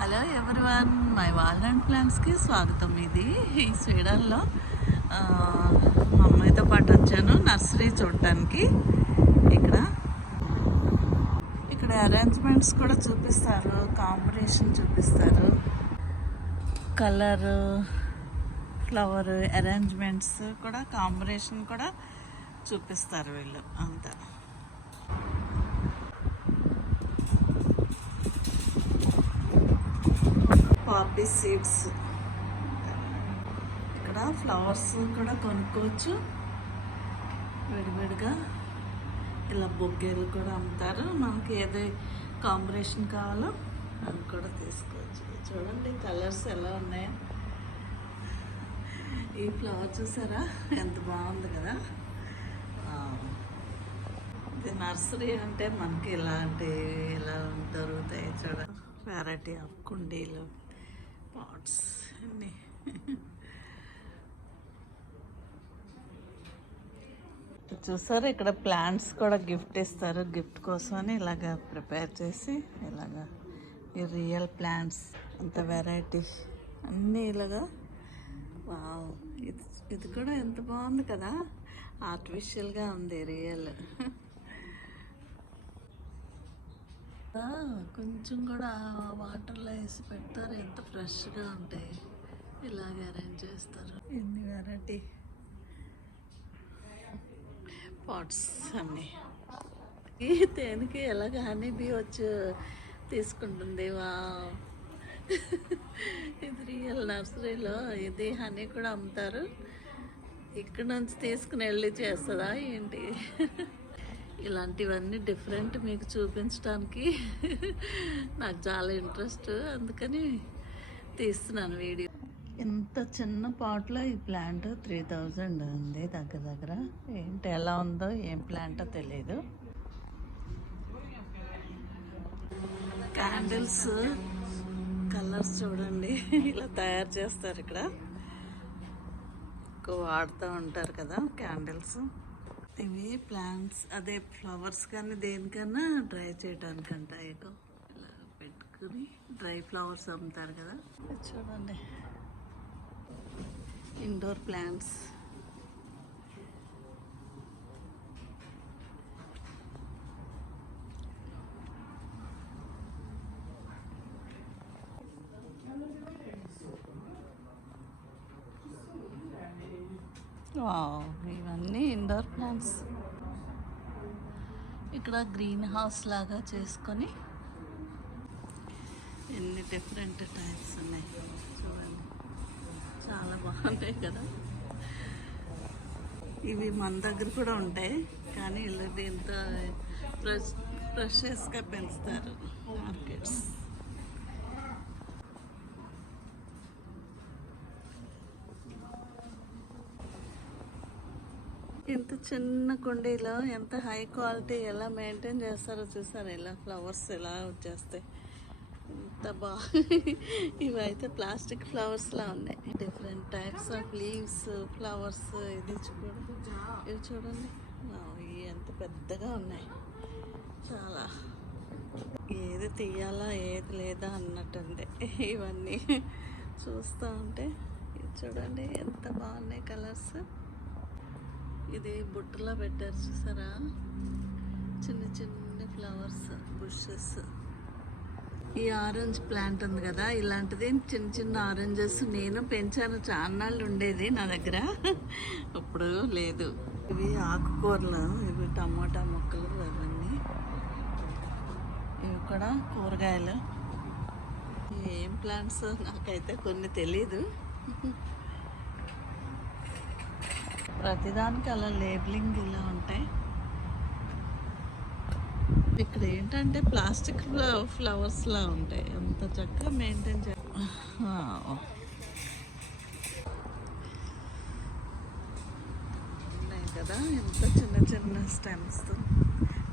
Hello everyone my walnut ప్లాన్స్కి స్వాగతం. ఇది ఈ స్వీడన్లో. మా అమ్మాయితో పాటు వచ్చాను నర్సరీ చూడటానికి ఇక్కడ. ఇక్కడ అరేంజ్మెంట్స్ కూడా చూపిస్తారు కాంబినేషన్ చూపిస్తారు. కలరు ఫ్లవర్ అరేంజ్మెంట్స్ కూడా కాంబినేషన్ కూడా చూపిస్తారు వీళ్ళు అంతా. Poppy seeds. ఇక్కడ ఫ్లవర్స్ కూడా కొనుక్కోవచ్చు. విడివిడిగా ఇలా బొగ్గేలు కూడా అమ్ముతారు. మనకి ఏదో కాంబినేషన్ కావాలో అవి కూడా తీసుకోవచ్చు. చూడండి కలర్స్ ఎలా ఉన్నాయో. ఈ ఫ్లవర్ చూసారా? ఎంత బాగుంది కదా. ఇది నర్సరీ అంటే మనకి ఇలాంటి ఇలా దొరుకుతాయి చూడ వెరైటీ ఆఫ్ కుండీలు. పాట్స్ అన్నీ. చూసారు ఇక్కడ ప్లాంట్స్ కూడా గిఫ్ట్ ఇస్తారు. గిఫ్ట్ కోసమని ఇలాగ ప్రిపేర్ చేసి ఇలాగా ఈ రియల్ ప్లాంట్స్ అంత వెరైటీ అన్నీ ఇలాగా. వావ్. ఇది ఇది కూడా ఎంత బాగుంది కదా. ఆర్టిఫిషియల్గా ఉంది రియల్. కొంచెం కూడా వాటర్లో వేసి పెడతారు. ఎంత ఫ్రెష్గా ఉంటాయి ఇలాగే అరేంజ్ చేస్తారు. ఎన్ని వెరైటీ పాట్స్ అన్నీ. ఈ తేనెకి ఎలాగ హనీ బీ వచ్చి తీసుకుంటుంది? వా ఇది రియల్ నర్సరీలో ఇది హనీ కూడా అమ్ముతారు. ఇక్కడ నుంచి తీసుకుని వెళ్ళి చేస్తుందా ఏంటి? ఇలాంటివన్నీ డిఫరెంట్ మీకు చూపించడానికి నాకు చాలా ఇంట్రెస్ట్ అందుకని తీస్తున్నాను వీడియో. ఇంత చిన్న పాట్లో ఈ ప్లాంట్ త్రీ థౌజండ్ ఉంది దగ్గర దగ్గర. ఏంటి ఎలా ఉందో ఏం ప్లాంటో తెలియదు క్యాండిల్స్ కలర్స్ చూడండి. ఇలా తయారు చేస్తారు ఇక్కడ. ఎక్కువ వాడుతూ ఉంటారు కదా క్యాండిల్స్ ఇవి ప్లాంట్స్ అదే ఫ్లవర్స్ కానీ దేనికన్నా డ్రై చేయడానికంట ఎక్కువ ఇలా పెట్టుకుని డ్రై ఫ్లవర్స్ అమ్ముతారు కదా. చూడండి. Indoor plants. Wow, indoor plants ఇక్కడ గ్రీన్ హౌస్ లాగా చేసుకొని ఎన్ని డిఫరెంట్ టైప్స్ ఉన్నాయి చూడండి. చాలా బాగున్నాయి కదా. ఇవి మన దగ్గర కూడా ఉంటాయి కానీ ఇలా దీంతో ఫ్రెష్ ఫ్రెషెస్గా పెంచుతారు మార్కెట్స్. ఇంత చిన్న కుండీలో ఎంత హై క్వాలిటీ ఎలా మెయింటైన్ చేస్తారో చూసారు? ఇలా ఫ్లవర్స్ ఎలా వచ్చేస్తాయి? ఎంత బాగా ఇవైతే ప్లాస్టిక్ ఫ్లవర్స్లా ఉన్నాయి. Different types of leaves flowers ఇది చూడండి. ఇవి చూడండి. ఇవి ఎంత పెద్దగా ఉన్నాయి. చాలా. ఏది తీయాలా ఏది లేదా అన్నట్టుంది ఇవన్నీ. చూస్తూ ఉంటే. ఇది చూడండి ఎంత బాగున్నాయి కలర్స్ ఇది బుట్టలో పెట్టారు చూసారా? చిన్న చిన్న ఫ్లవర్స్ బుషెస్. ఈ ఆరెంజ్ ప్లాంట్ ఉంది కదా ఇలాంటిది చిన్న చిన్న ఆరెంజెస్ నేను పెంచాను. చాన్నాళ్ళు ఉండేది నా దగ్గర. ఇప్పుడు లేదు. ఇవి ఆకుకూరలు ఇవి టమాటా మొక్కలు అవన్నీ. ఇవి కూడా కూరగాయలు. ఏం ప్లాంట్స్? నాకైతే కొన్ని తెలీదు. ప్రతిదానికి అలా లేబులింగ్ ఇలా ఉంటాయి. ఇక్కడ ఏంటంటే ప్లాస్టిక్ ఫ్లవర్స్ లా ఉంటాయి. అంత చక్కగా మెయింటైన్ చే ఉన్నాయి కదా ఎంత చిన్న చిన్న స్టెమ్స్.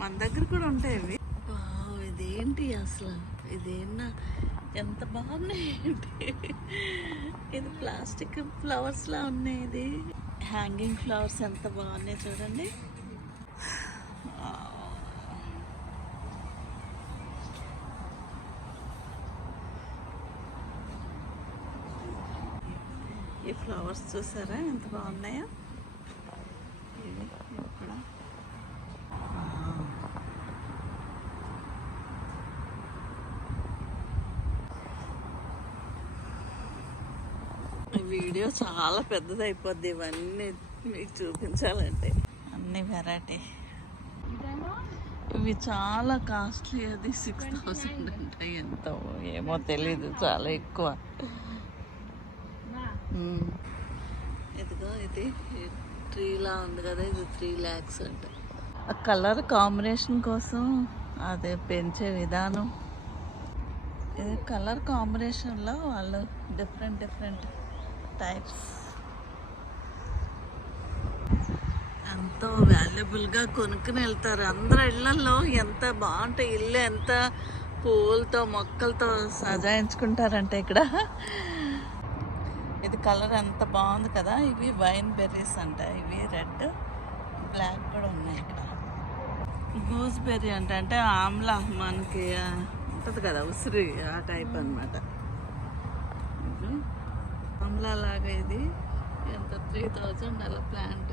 మన దగ్గర కూడా ఉంటాయి ఇవి. వావ్, ఇదేంటి అసలు? ఇదేనా? ఎంత బాగున్నాయి ఇది ప్లాస్టిక్ ఫ్లవర్స్ లా ఉన్నాయి ఇది. హ్యాంగింగ్ ఫ్లవర్స్ ఎంత బాగున్నాయి చూడండి. ఈ ఫ్లవర్స్ చూసారా? ఎంత బాగున్నాయో? చాలా పెద్దది అయిపోద్ది ఇవన్నీ మీకు చూపించాలంటే. అన్ని వెరైటీ. ఇవి చాలా కాస్ట్లీ అది. సిక్స్ థౌసండ్ అంటే ఎంత ఏమో తెలీదు చాలా ఎక్కువ. ఇదిగో ఇది ట్రీలా ఉంది కదా ఇది త్రీ ల్యాక్స్ అంట. ఆ కలర్ కాంబినేషన్ కోసం అదే పెంచే విధానం. ఇది కలర్ కాంబినేషన్లో వాళ్ళు డిఫరెంట్ డిఫరెంట్ టైప్స్. ఎంతో వాల్యుబుల్గా కొనుక్కుని వెళ్తారు. అందరు ఇళ్ళలో ఎంత బాగుంటాయి ఇల్లు ఎంత పూలతో మొక్కలతో సజాయించుకుంటారంటే ఇక్కడ. ఇది కలర్ ఎంత బాగుంది కదా. ఇవి వైన్ బెర్రీస్ అంట. ఇవి రెడ్ బ్లాక్ కూడా ఉన్నాయి ఇక్కడ. గూస్ బెర్రీ అంట. అంటే ఆమ్లా మనకి ఉంటుంది కదా ఉసిరి ఆ టైప్ అనమాట బంగ్లా లాగా ఇది. ఎంత? త్రీ థౌజండ్ అలా ప్లాంట్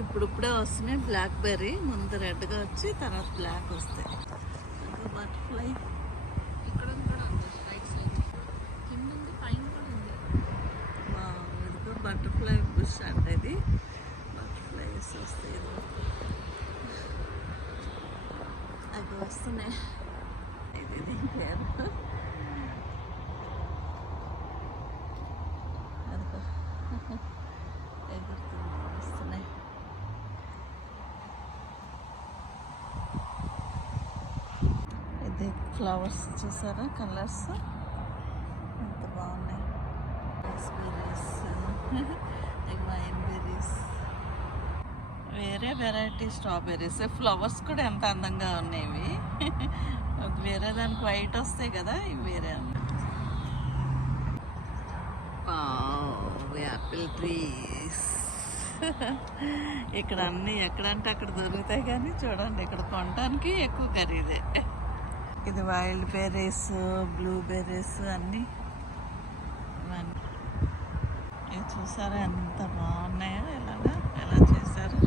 ఇప్పుడిప్పుడే వస్తున్నాయి బ్లాక్ బెర్రీ ముందు రెడ్గా వచ్చి తర్వాత బ్లాక్ వస్తాయి. బటర్ఫ్లై ఇక్కడ కూడా ఉంది రైట్ సైడ్ కింద ఉంది పైన కూడా ఉంది. ఇదిగో బటర్ఫ్లై బుష్ అంటే ఇది. బటర్ఫ్లైస్ వస్తాయి. అది అవి వస్తున్నాయి ఇది దీని పేరు అదిగో ఎగురుతుంది వస్తున్నాయి ఇది ఫ్లవర్స్ చూసారా కలర్స్? ఎంత బాగున్నాయి. Berries wine berries. వేరే వెరైటీ స్ట్రాబెర్రీస్ ఫ్లవర్స్ కూడా ఎంత అందంగా ఉన్నాయి ఇవి వేరే దానికి వైట్ వస్తాయి కదా ఇవి వేరే యాపిల్ ట్రీస్ ఇక్కడ అన్నీ ఎక్కడంటే అక్కడ దొరుకుతాయి కానీ చూడండి ఇక్కడ కొనడానికి ఎక్కువ ఖరీదే. ఇది వైల్డ్ బెర్రీస్ బ్లూ బెర్రీస్ అన్నీ. ఇవన్నీ. చూసారా ఎంత బాగున్నాయో ఇలాగా ఎలా చేశారు?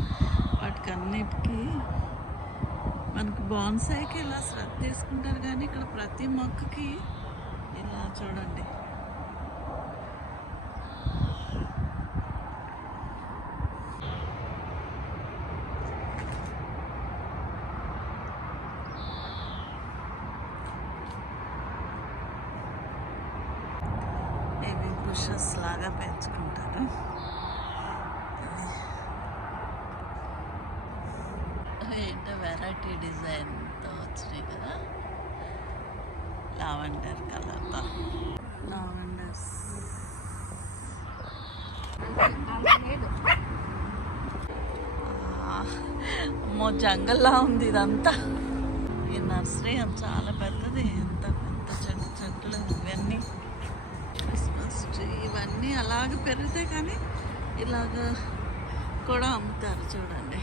వాటికి అన్నిటికీ మనకు బాన్సాయికి ఇలా శ్రద్ధ తీసుకుంటారు కానీ ఇక్కడ ప్రతి మొక్కకి ఇలా చూడండి ఇవి బుషెస్ లాగా పెంచుకుంటారు. ఏంటో వెరైటీ డిజైన్తో వచ్చినాయి కదా. లావెండర్ కలర్లో లావెండర్స్ మో అమ్మో జంగల్లా ఉంది ఇదంతా. ఈ నర్సరీ చాలా పెద్దది ఎంత పెద్ద చెట్టు చెట్లు ఇవన్నీ క్రిస్మస్ ట్రీ అన్నీ అలాగ పెరిగితే కానీ ఇలాగ కూడా అమ్ముతారు చూడండి.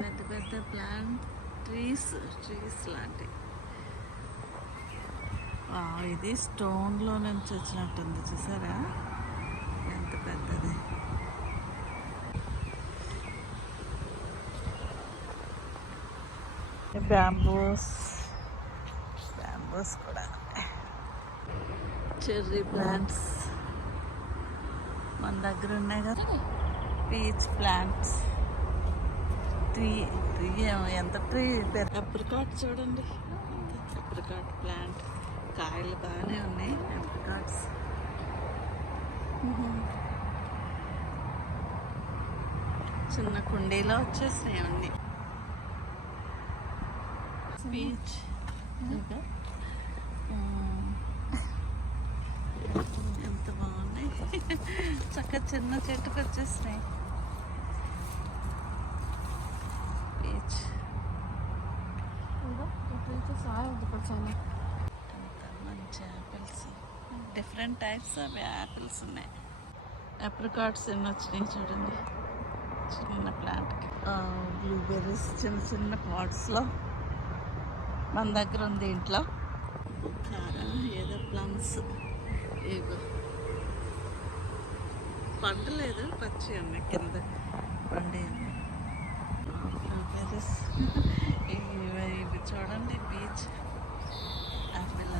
పెద్ద పెద్ద ప్లాంట్ ట్రీస్ ట్రీస్ లాంటివి. ఇది స్టోన్లో నుంచి వచ్చినట్టుంది చూసారా? ఎంత పెద్దది. బ్యాంబూస్ బ్యాంబూస్ కూడా. చెర్రీ ప్లాంట్స్ మన దగ్గర ఉన్నాయి కదా. పీచ్ ప్లాంట్స్ ట్రీ ట్రీ ఎంత ట్రీ ఎప్రికాట్ చూడండి. ఎప్రికాట్ ప్లాంట్ కాయలు బాగానే ఉన్నాయి ఎప్రికాట్స్ చిన్న కుండీలో వచ్చేసినాయి అండి స్పీచ్ ఇంకా మ్మ్. ఎంత బాగున్నాయి చక్క చిన్న చెట్టుకు వచ్చేసినాయి. పీచ్ మంచి apples different types of apples ఉన్నాయి. అప్రికాట్స్ ఎన్ని వచ్చినాయి చూడండి. చిన్న ప్లాంట్కి బ్లూబెర్రీస్ చిన్న చిన్న పాట్స్లో మన దగ్గర ఉంది ఇంట్లో. ఏదో ప్లమ్స్ ఇగో. పండలేదు పచ్చి ఉన్నాయి కింద. పండేది ఇవి చూడండి బీచ్ యాపిల్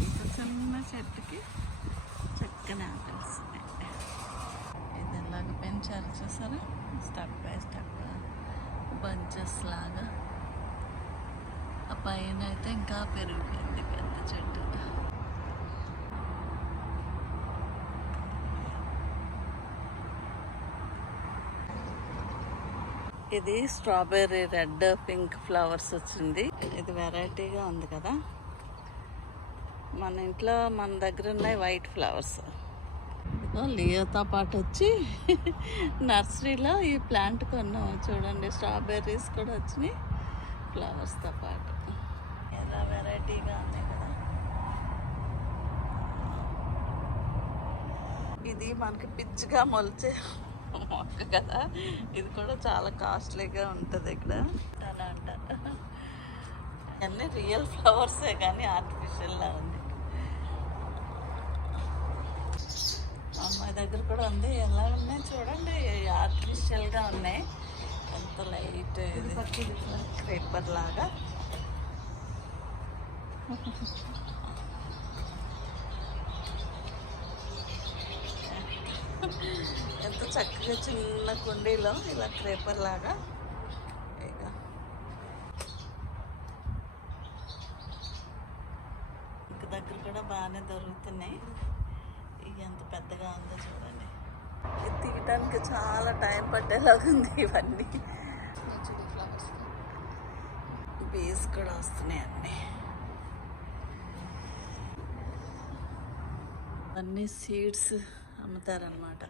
ఇంత చిన్న చెట్టుకి చక్కని ఆపిల్స్ ఇది ఎలాగ పెంచారు చూసారా? స్టెప్ బై స్టెప్ బంచెస్ లాగా. ఆ పైన అయితే ఇంకా పెరిగిపోయింది పెద్ద చెట్టు. ఇది స్ట్రాబెర్రీ రెడ్ పింక్ ఫ్లవర్స్ వచ్చింది. ఇది వెరైటీగా ఉంది కదా. మన ఇంట్లో మన దగ్గర ఉన్నాయి వైట్ ఫ్లవర్స్. లియోతో పాటు వచ్చి నర్సరీలో ఈ ప్లాంట్ కొన్నాం. చూడండి స్ట్రాబెర్రీస్ కూడా వచ్చినాయి. ఫ్లవర్స్తో పాటు. వెరైటీగా ఉన్నాయి కదా. ఇది మనకి పిచ్చిగా మొలిచే మొక్క కదా. ఇది కూడా చాలా కాస్ట్లీగా ఉంటుంది ఇక్కడ. అలా అంట. అన్నీ రియల్ ఫ్లవర్సే కానీ ఆర్టిఫిషియల్లా ఉంది. అమ్మాయి దగ్గర కూడా ఉంది. ఎలా ఉన్నాయి చూడండి. ఆర్టిఫిషియల్గా ఉన్నాయి. ఎంత లైట్ క్రేపర్ లాగా. ఎంత చక్కగా చిన్న కుండీలో ఇలా క్రేపర్ లాగా. ఇక. ఇంక దగ్గర కూడా బాగానే దొరుకుతున్నాయి. ఇవి ఎంత పెద్దగా ఉందో చూడండి. ఇది తీయటానికి చాలా టైం పట్టేలాగా ఉంది ఇవన్నీ. బీస్ కూడా వస్తున్నాయి అన్నీ. అన్ని సీడ్స్ అమ్ముతారనమాట